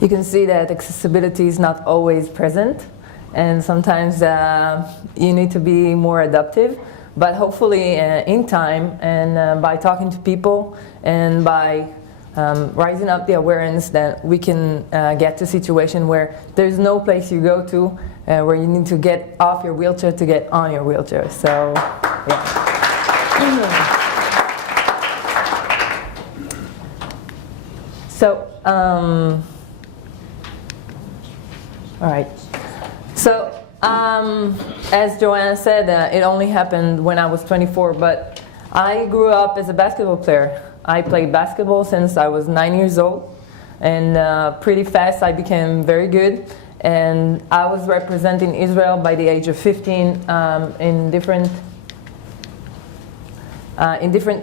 you can see that accessibility is not always present, and sometimes you need to be more adaptive. But hopefully in time, and by talking to people, and by rising up the awareness, that we can get to a situation where there's no place you go to where you need to get off your wheelchair to get on your wheelchair. So, yeah. So, all right. So, as Joanna said, it only happened when I was 24, but I grew up as a basketball player. I played basketball since I was 9 years old, and pretty fast I became very good. And I was representing Israel by the age of 15 in different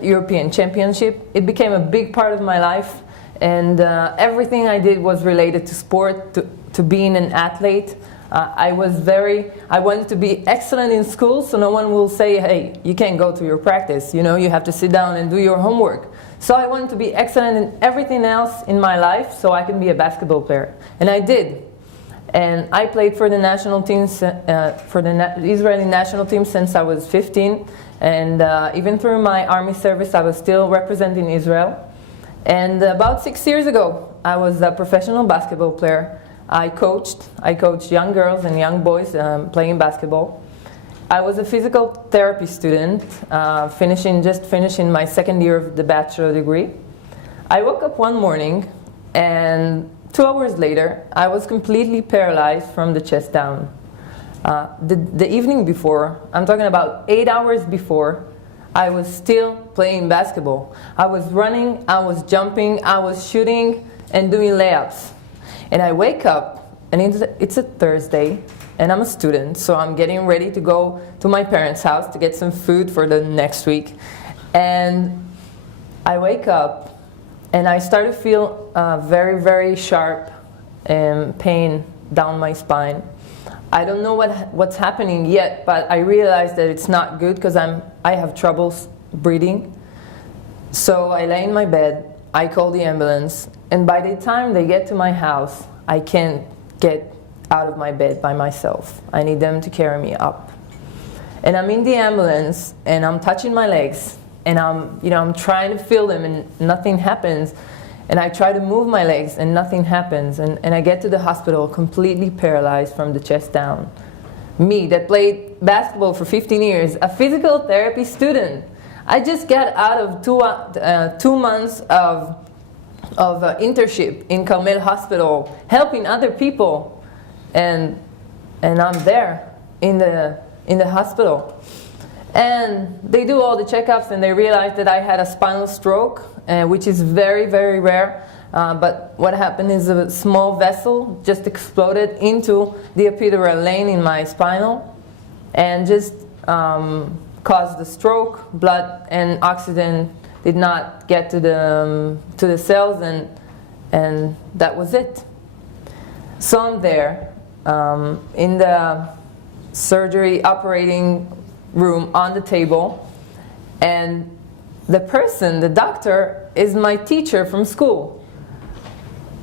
European championships. It became a big part of my life, and everything I did was related to sport, to being an athlete. I wanted to be excellent in school, so no one will say, hey, you can't go to your practice, you know, you have to sit down and do your homework. So I wanted to be excellent in everything else in my life so I can be a basketball player. And I did. And I played for the national teams, for the Israeli national team since I was 15. And even through my army service, I was still representing Israel. And about 6 years ago, I was a professional basketball player. I coached young girls and young boys playing basketball. I was a physical therapy student, just finishing my second year of the bachelor degree. I woke up one morning, and 2 hours later, I was completely paralyzed from the chest down. The evening before, I'm talking about 8 hours before, I was still playing basketball. I was running, I was jumping, I was shooting and doing layups. And I wake up, and it's a Thursday, and I'm a student, so I'm getting ready to go to my parents' house to get some food for the next week. And I wake up, and I start to feel very, very sharp pain down my spine. I don't know what's happening yet, but I realize that it's not good because I have troubles breathing. So I lay in my bed, I call the ambulance, and by the time they get to my house, I can't get out of my bed by myself. I need them to carry me up. And I'm in the ambulance, and I'm touching my legs, and I'm trying to feel them, and nothing happens. And I try to move my legs, and nothing happens. And I get to the hospital completely paralyzed from the chest down. Me, that played basketball for 15 years, a physical therapy student. I just got out of 2 months of internship in Carmel Hospital, helping other people, and I'm there in the hospital. And they do all the checkups, and they realize that I had a spinal stroke, which is very, very rare. But what happened is a small vessel just exploded into the epidural lane in my spinal, and just caused the stroke. Blood and oxygen did not get to the cells, and that was it. So I'm there in the surgery operating room on the table, and the doctor, is my teacher from school.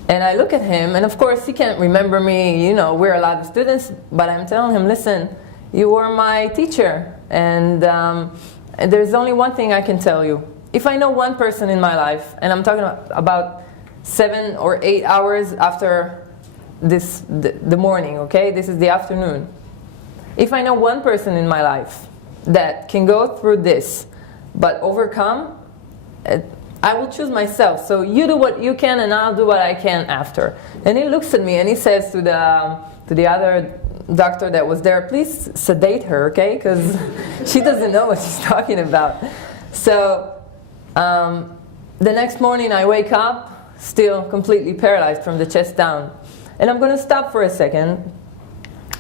And I look at him, and of course he can't remember me, you know, we're a lot of students, but I'm telling him, listen, you were my teacher, and there's only one thing I can tell you. If I know one person in my life, and I'm talking about 7 or 8 hours after the morning, okay? This is the afternoon. If I know one person in my life that can go through this, but overcome, I will choose myself. So you do what you can, and I'll do what I can after. And he looks at me, and he says to the other doctor that was there, please sedate her, okay? Because she doesn't know what she's talking about. So the next morning I wake up, still completely paralyzed from the chest down. And I'm going to stop for a second,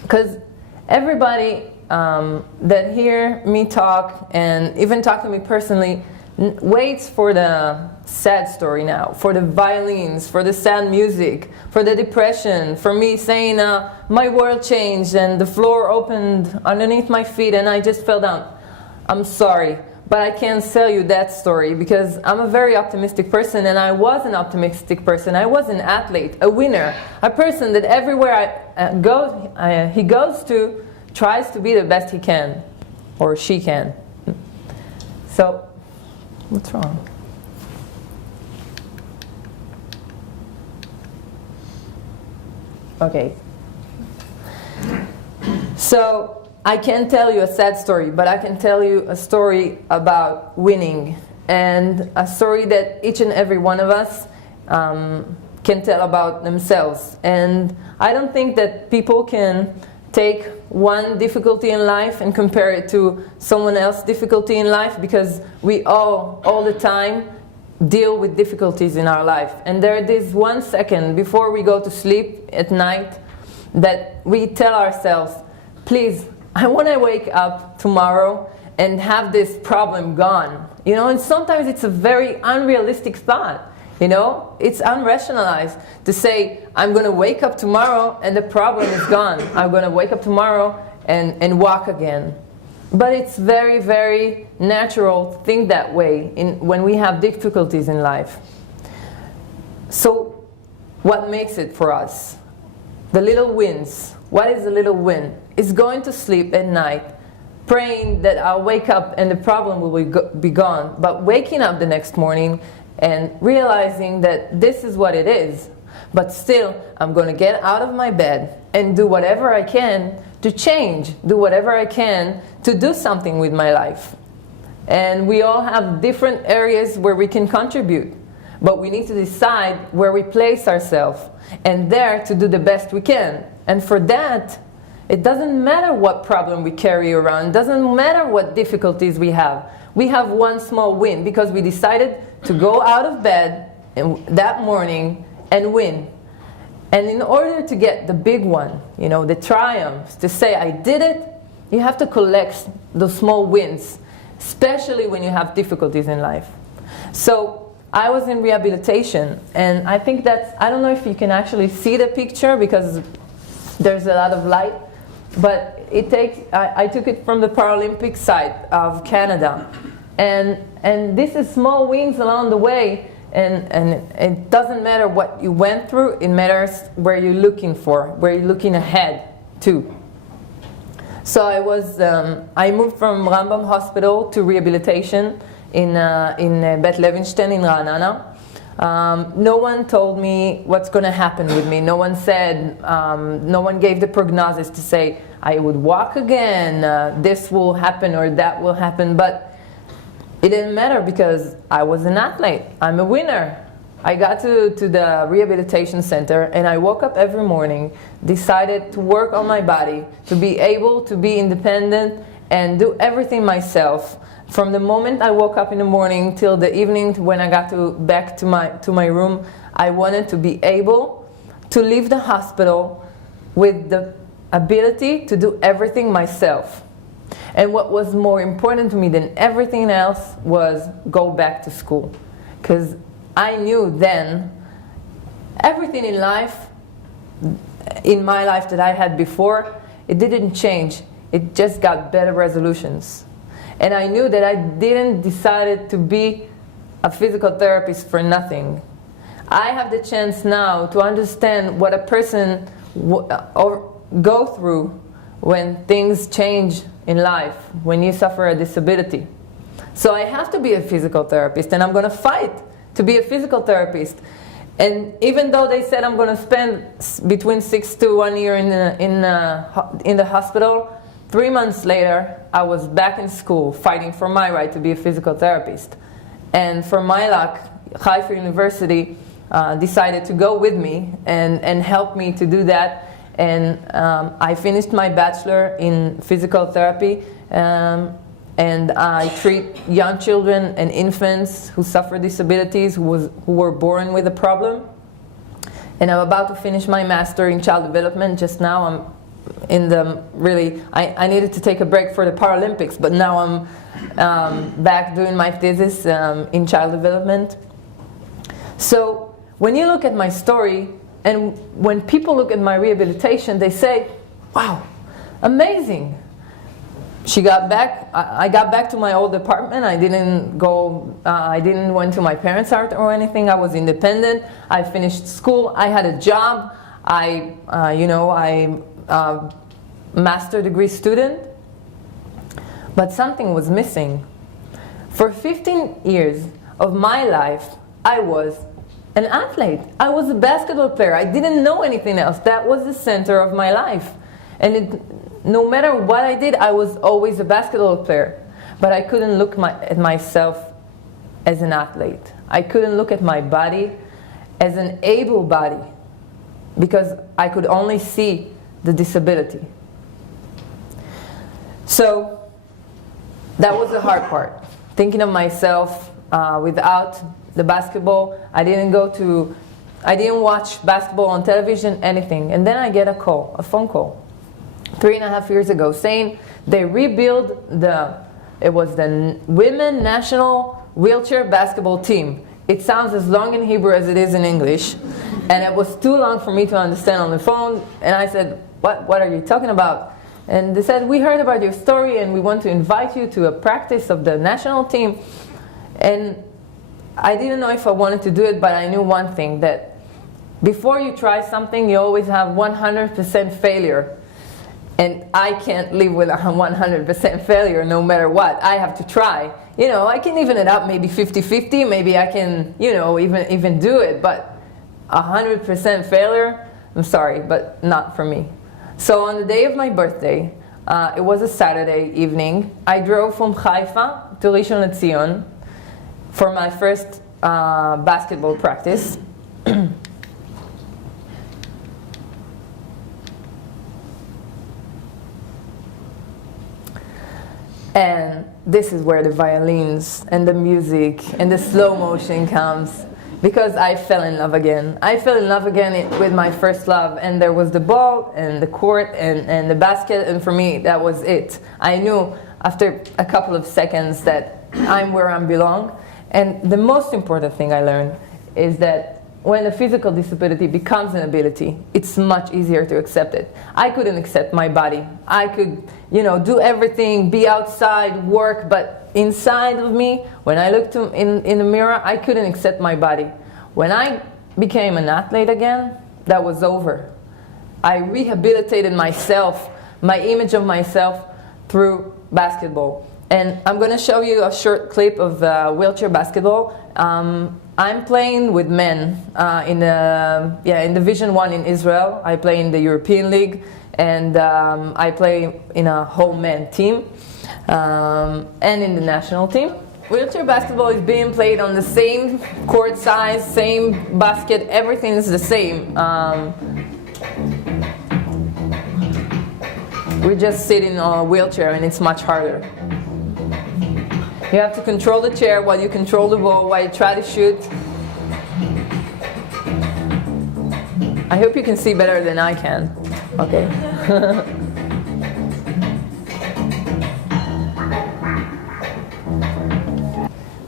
because everybody that hear me talk, and even talk to me personally, waits for the sad story now, for the violins, for the sad music, for the depression, for me saying my world changed and the floor opened underneath my feet and I just fell down. I'm sorry, but I can't sell you that story because I'm a very optimistic person, and I was an optimistic person. I was an athlete, a winner, a person that everywhere he goes to tries to be the best he can, or she can. So, what's wrong? Okay. So, I can't tell you a sad story, but I can tell you a story about winning, and a story that each and every one of us can tell about themselves. And I don't think that people can take one difficulty in life and compare it to someone else's difficulty in life, because we all the time deal with difficulties in our life. And there is 1 second before we go to sleep at night that we tell ourselves, please, I want to wake up tomorrow and have this problem gone. You know, and sometimes it's a very unrealistic thought. You know, it's unrationalized to say, I'm going to wake up tomorrow and the problem is gone. I'm going to wake up tomorrow and walk again. But it's very, very natural to think that way when we have difficulties in life. So, what makes it for us? The little wins. What is a little win? It's going to sleep at night, praying that I'll wake up and the problem will be gone. But waking up the next morning and realizing that this is what it is. But still, I'm going to get out of my bed and do whatever I can to change, do whatever I can to do something with my life. And we all have different areas where we can contribute. But we need to decide where we place ourselves, and there to do the best we can. And for that, it doesn't matter what problem we carry around. It doesn't matter what difficulties we have. We have one small win because we decided to go out of bed that morning and win. And in order to get the big one, you know, the triumphs, to say I did it, you have to collect those small wins, especially when you have difficulties in life. So I was in rehabilitation, and I think that's, I don't know if you can actually see the picture because there's a lot of light, but I took it from the Paralympic side of Canada. And this is small wins along the way, and it doesn't matter what you went through, it matters where you're looking for, where you're looking ahead to. So I moved from Rambam Hospital to rehabilitation in Bet Levinstein in Ra'anana. No one told me what's going to happen with me. No one said, no one gave the prognosis to say I would walk again, this will happen or that will happen. But it didn't matter because I was an athlete. I'm a winner. I got to the rehabilitation center and I woke up every morning, decided to work on my body, to be able to be independent and do everything myself. From the moment I woke up in the morning till the evening when I got back to my room, I wanted to be able to leave the hospital with the ability to do everything myself. And what was more important to me than everything else was go back to school. Because I knew then everything in life, in my life that I had before, it didn't change. It just got better resolutions. And I knew that I didn't decide to be a physical therapist for nothing. I have the chance now to understand what a person go through when things change in life, when you suffer a disability. So I have to be a physical therapist, and I'm going to fight to be a physical therapist. And even though they said I'm going to spend between 6 to 1 year in the hospital, 3 months later, I was back in school fighting for my right to be a physical therapist. And for my luck, Haifa University decided to go with me and help me to do that. And I finished my bachelor in physical therapy, and I treat young children and infants who suffer disabilities, who were born with a problem. And I'm about to finish my master in child development. Just now I'm in the I needed to take a break for the Paralympics, but now I'm back doing my thesis in child development. So when you look at my story, and when people look at my rehabilitation, they say, wow, amazing. she got back. I got back to my old apartment. I didn't go. I didn't went to my parents' house or anything. I was independent. I finished school. I had a job. I master degree student. But something was missing. For 15 years of my life, I was an athlete. I was a basketball player. I didn't know anything else. That was the center of my life. And no matter what I did, I was always a basketball player. But I couldn't look at myself as an athlete. I couldn't look at my body as an able body because I could only see the disability. So that was the hard part. Thinking of myself without the basketball. I didn't watch basketball on television, anything. And then I get a phone call. 3.5 years ago, saying they rebuild it was the women national wheelchair basketball team. It sounds as long in Hebrew as it is in English, and it was too long for me to understand on the phone. And I said, what are you talking about? And they said, we heard about your story and we want to invite you to a practice of the national team. And I didn't know if I wanted to do it, but I knew one thing, that before you try something, you always have 100% failure. And I can't live with a 100% failure no matter what. I have to try. I can even it up, maybe 50-50. Maybe I can, even do it. But 100% failure, I'm sorry, but not for me. So on the day of my birthday, it was a Saturday evening, I drove from Haifa to Rishon LeZion for my first basketball practice. And this is where the violins and the music and the slow motion comes, because I fell in love again. I fell in love again with my first love, and there was the ball and the court and the basket, and for me that was it. I knew after a couple of seconds that I'm where I belong. And the most important thing I learned is that when a physical disability becomes an ability, it's much easier to accept it. I couldn't accept my body. I could, do everything, be outside, work, but inside of me, when I looked in the mirror, I couldn't accept my body. When I became an athlete again, that was over. I rehabilitated myself, my image of myself, through basketball. And I'm going to show you a short clip of wheelchair basketball. I'm playing with men in Division 1 in Israel. I play in the European League, and I play in a whole men team and in the national team. Wheelchair basketball is being played on the same court size, same basket, everything is the same. We just sit in a wheelchair and it's much harder. You have to control the chair while you control the ball, while you try to shoot. I hope you can see better than I can. Okay.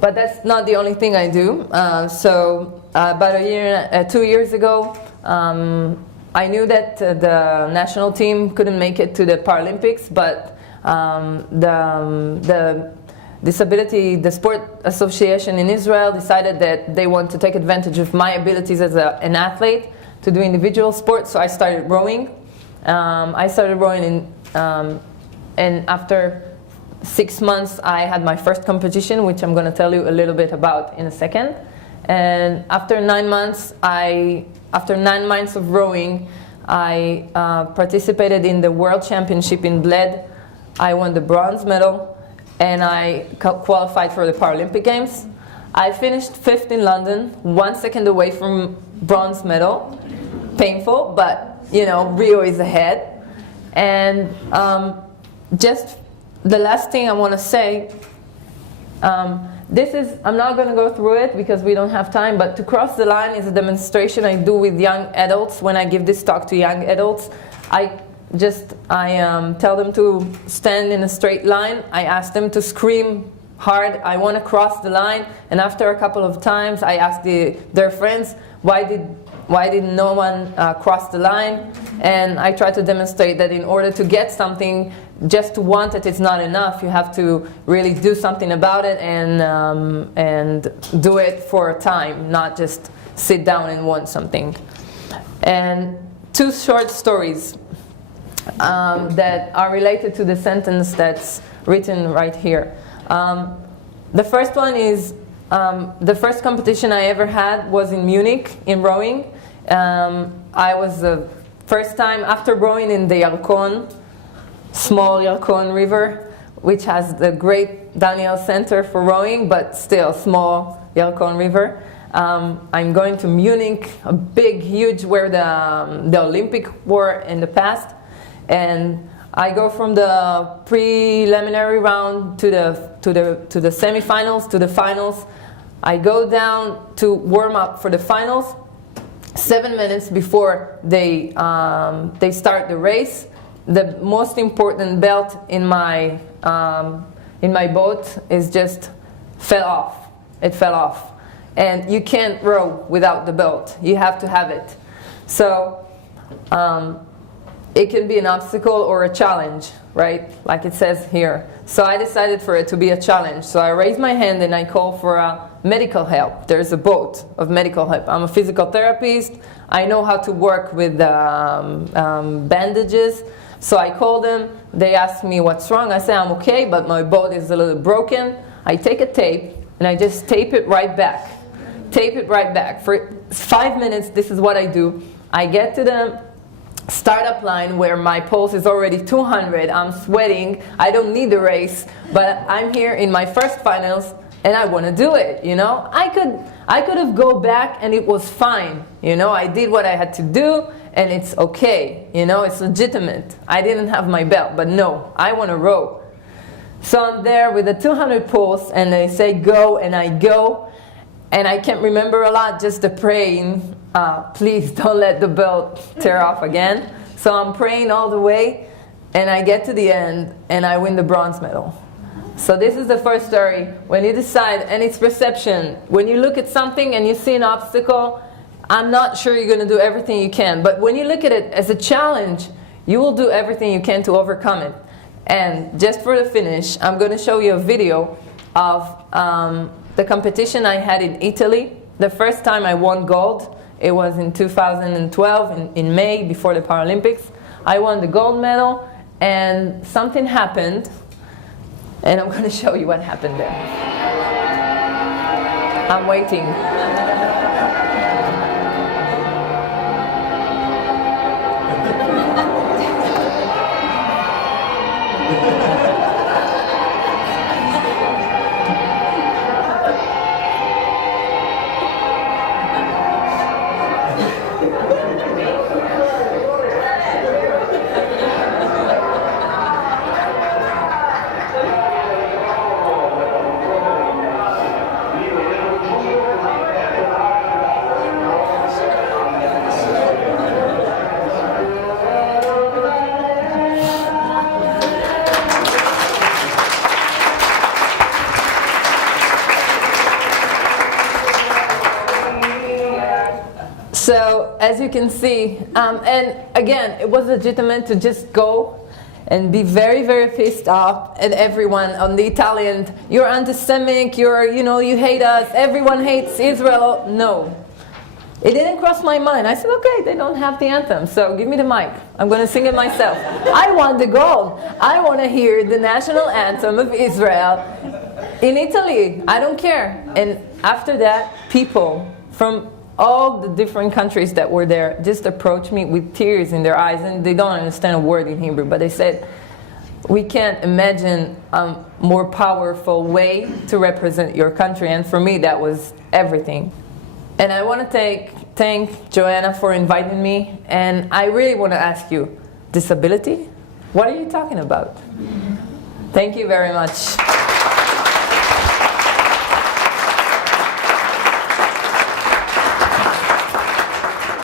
But that's not the only thing I do. About 2 years ago, I knew that the national team couldn't make it to the Paralympics, but the Sport Association in Israel decided that they want to take advantage of my abilities as an athlete to do individual sports, so I started rowing. And after 6 months I had my first competition, which I'm going to tell you a little bit about in a second. And after 9 months, after 9 months of rowing, I participated in the World Championship in Bled. I won the bronze medal, and I qualified for the Paralympic Games. I finished 5th in London, 1 second away from bronze medal. Painful, but Rio is ahead. And just the last thing I want to say, I'm not going to go through it because we don't have time, but to cross the line is a demonstration I do with young adults. When I give this talk to young adults, I tell them to stand in a straight line. I ask them to scream hard, I want to cross the line. And after a couple of times, I ask their friends, why did no one cross the line? And I try to demonstrate that in order to get something, just to want it is not enough. You have to really do something about it and do it for a time, not just sit down and want something. And 2 short stories that are related to the sentence that's written right here. The first one is the first competition I ever had was in Munich in rowing. I was the first time after rowing in the Yarkon, small Yarkon River, which has the great Daniel Center for rowing, but still small Yarkon River. I'm going to Munich, a big, huge, where the Olympic were in the past, and I go from the preliminary round to the semifinals, to the finals. I go down to warm up for the finals 7 minutes before they start the race. The most important belt in my boat is just fell off. It fell off. And you can't row without the belt. You have to have it. So it can be an obstacle or a challenge, right? Like it says here. So I decided for it to be a challenge. So I raised my hand and I call for medical help. There's a boat of medical help. I'm a physical therapist. I know how to work with bandages. So I call them. They ask me what's wrong. I say I'm okay, but my boat is a little broken. I take a tape and I just tape it right back. Tape it right back. For 5 minutes, this is what I do. I get to the startup line where my pulse is already 200. I'm sweating. I don't need the race, but I'm here in my first finals and I want to do it, you know? I could have go back and it was fine, you know? I did what I had to do and it's okay, you know? It's legitimate. I didn't have my belt, but no, I want to row. So I'm there with a 200 pulse and they say go and I go. And I can't remember a lot, just the praying, please don't let the belt tear off again. So I'm praying all the way, and I get to the end, and I win the bronze medal. So this is the first story. When you decide, and it's perception. When you look at something and you see an obstacle, I'm not sure you're going to do everything you can. But when you look at it as a challenge, you will do everything you can to overcome it. And just for the finish, I'm going to show you a video of the competition I had in Italy. The first time I won gold, it was in 2012 in May before the Paralympics. I won the gold medal and something happened and I'm going to show you what happened there. I'm waiting. So as you can see, and again, it was legitimate to just go and be very, very pissed off at everyone on the Italian. You're anti-Semitic, you hate us, everyone hates Israel. No. It didn't cross my mind. I said, okay, they don't have the anthem, so give me the mic. I'm going to sing it myself. I want the gold. I want to hear the national anthem of Israel in Italy. I don't care. And after that, people from all the different countries that were there just approached me with tears in their eyes, and they don't understand a word in Hebrew, but they said, we can't imagine a more powerful way to represent your country. And for me, that was everything. And I want to thank Joanna for inviting me. And I really want to ask you, disability? What are you talking about? Thank you very much.